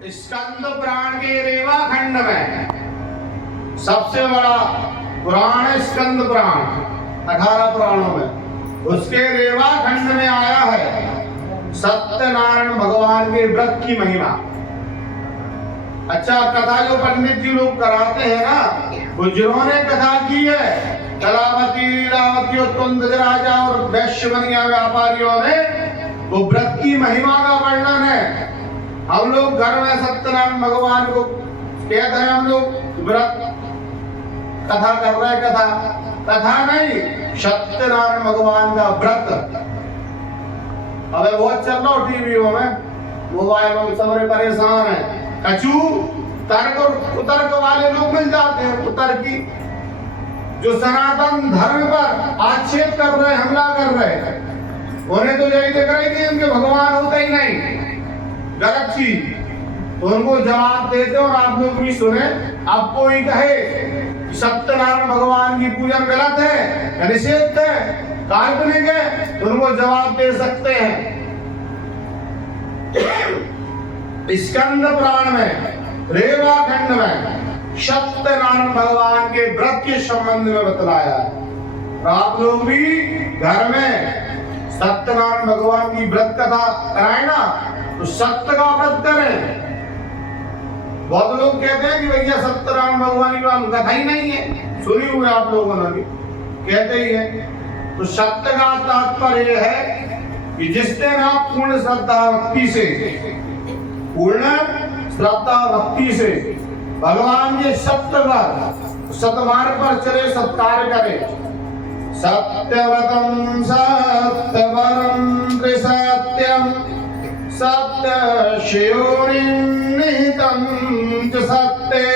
स्कंद पुराण के रेवा खंड में सबसे बड़ा पुराण है स्कंद पुराण, 18 पुराणों में। उसके रेवा खंड में आया है सत्यनारायण भगवान के व्रत की महिमा। अच्छा, कथा जो पंडित जी लोग कराते हैं ना, वो जिन्होंने कथा की है, कलावती, लीलावती और कुंद राजा और वैश्यवनिया व्यापारियों ने, वो व्रत की महिमा का वर्णन है। हम लोग घर में सत्यनारायण भगवान को कहते हैं, हम लोग व्रत कथा कर रहे हैं। कथा नहीं, सत्यनारायण भगवान का व्रत। अबे बहुत चल रहा हो टीवियों में, मोबाइल में, सबरे परेशान है। कचू तर्क और कुतर्क वाले लोग मिल जाते हैं, कुतर्की जो सनातन धर्म पर आक्षेप कर रहे, हमला कर रहे। उन्हें तो यही दिख रही थी उनके भगवान होते ही नहीं, गलत चीज। उनको जवाब देते और आप लोग भी सुने। अब कोई कहे सत्यनारायण भगवान की पूजन गलत है, निषेध है, काल्पनिक है, तो उनको जवाब दे सकते हैं। स्कंद पुराण में रेवा खंड में सत्यनारायण भगवान के व्रत के संबंध में बतलाया है। आप लोग भी घर में सत्यनारायण भगवान की व्रत कथा कराए ना, तो सत्य का व्रत करें। बहुत लोग कहते हैं कि भैया सत्यनारायण भगवान की कथा ही नहीं है, सुनी हुई आप लोगों ने भी, कहते ही है। तो सत्य का तात्पर्य है कि जिस दिन आप पूर्ण श्रद्धा भक्ति से भगवान के सत्य पर, सतमार्ग पर चले, सत्कार्य करे। सत्यव्रतम सत्यवरम त्रिसत्यम सत्य शिरोनिहितं च सत्ये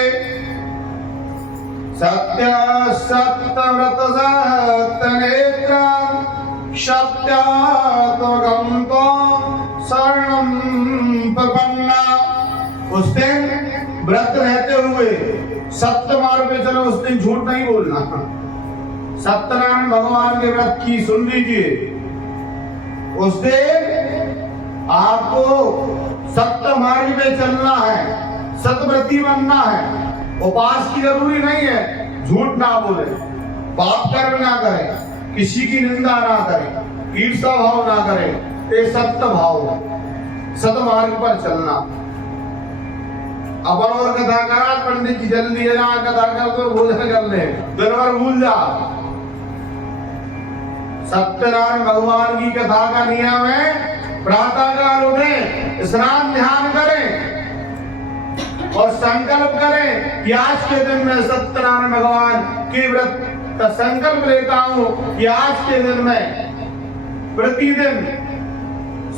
सत्य सत्यव्रत सत्यनेत्रं सत्यात्मकं शरणं प्रपन्ना। उस दिन व्रत रहते हुए सत्य मार्ग पे चलो, उस दिन झूठ नहीं बोलना। सत्यनारायण भगवान के व्रत की सुन लीजिए। उस दिन आपको सत्य मार्ग पे चलना है, सतव्रती बनना है। उपास की जरूरी नहीं है, झूठ ना बोले, पाप कर्म ना करें, किसी की निंदा ना करें, ईर्ष्या भाव ना करें, ये सत्य भाव, सतमार्ग पर चलना। अब और कथा करा पंडित जी, जल्दी है, जहाँ कथा कर तो भोजन कर ले, दिन भर भूल जा। सत्यनारायण भगवान की कथा का नियम है, प्रातःकाल उठे, स्नान ध्यान करें और संकल्प करें कि आज के दिन में सत्यनारायण भगवान के व्रत का संकल्प लेता हूं कि आज के दिन में प्रतिदिन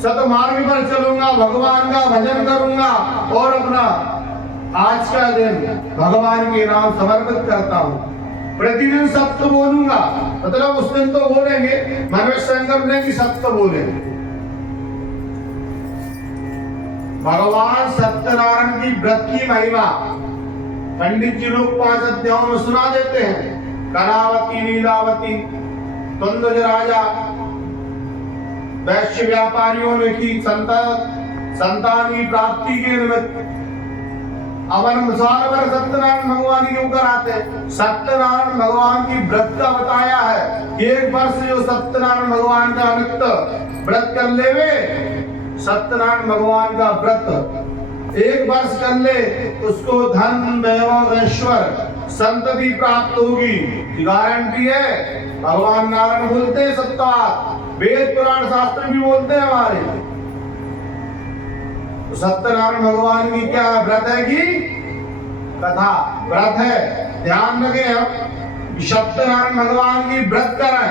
सतमार्ग पर चलूंगा, भगवान का भजन करूंगा और अपना आज का दिन भगवान के नाम समर्पित करता हूं। प्रतिदिन सत्य बोलूंगा, मतलब उस दिन तो बोलेंगे, मन में संकल्प लें कि सत्य बोलेंगे। भगवान सत्यनारायण की व्रत की महिमा पंडित जी लोग 5 अध्यायों में सुना देते हैं। कलावती, लीलावती, कुंद राजा, वैश्य व्यापारियों ने की संतान की प्राप्ति के निमित्त अवन साल भर सत्यनारायण भगवान क्यों कराते हैं? सत्यनारायण भगवान की व्रत का बताया है। एक वर्ष जो सत्यनारायण भगवान का नित्य व्रत कर लेवे, सत्यनारायण भगवान का व्रत 1 वर्ष कर ले, उसको धन, वैभव, ऐश्वर्य, संतति प्राप्त होगी, गारंटी है। भगवान नारायण बोलते हैं सत्यवाद, वेद पुराण शास्त्र भी बोलते हैं हमारे। तो सत्यनारायण भगवान की क्या व्रत है कि कथा व्रत है। ध्यान रखें, हम सत्यनारायण भगवान की व्रत करें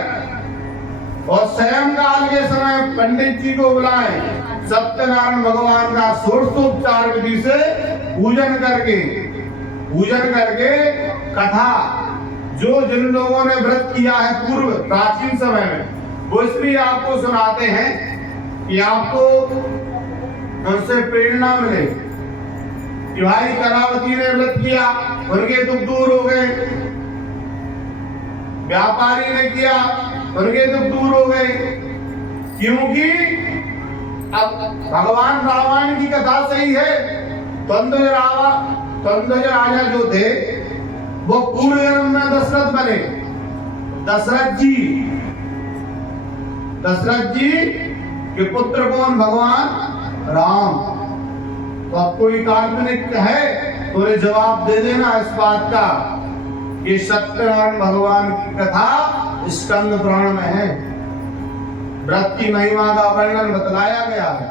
और सायंकाल के समय पंडित जी को बुलाएं, सत्यनारायण भगवान का षोडशोपचार विधि से पूजन करके कथा, जो जिन लोगों ने व्रत किया है पूर्व प्राचीन समय में, वो इसलिए आपको सुनाते हैं कि आपको उनसे प्रेरणा मिले कि भाई कलावती ने व्रत किया, उनके दुख दूर हो गए, व्यापारी ने किया, उनके दुख दूर हो गए। क्योंकि अब भगवान रामायण की कथा सही है, त्वंदज राजा जो थे वो पूर्व जन्म में दशरथ बने। दशरथ जी के पुत्र कौन? भगवान राम। तो अब कोई काल्पनिक है तो उन्हें जवाब दे देना इस बात का, ये सत्यनारायण भगवान की कथा स्कंद पुराण में है। व्रत की महिमा का वर्णन बतलाया गया है।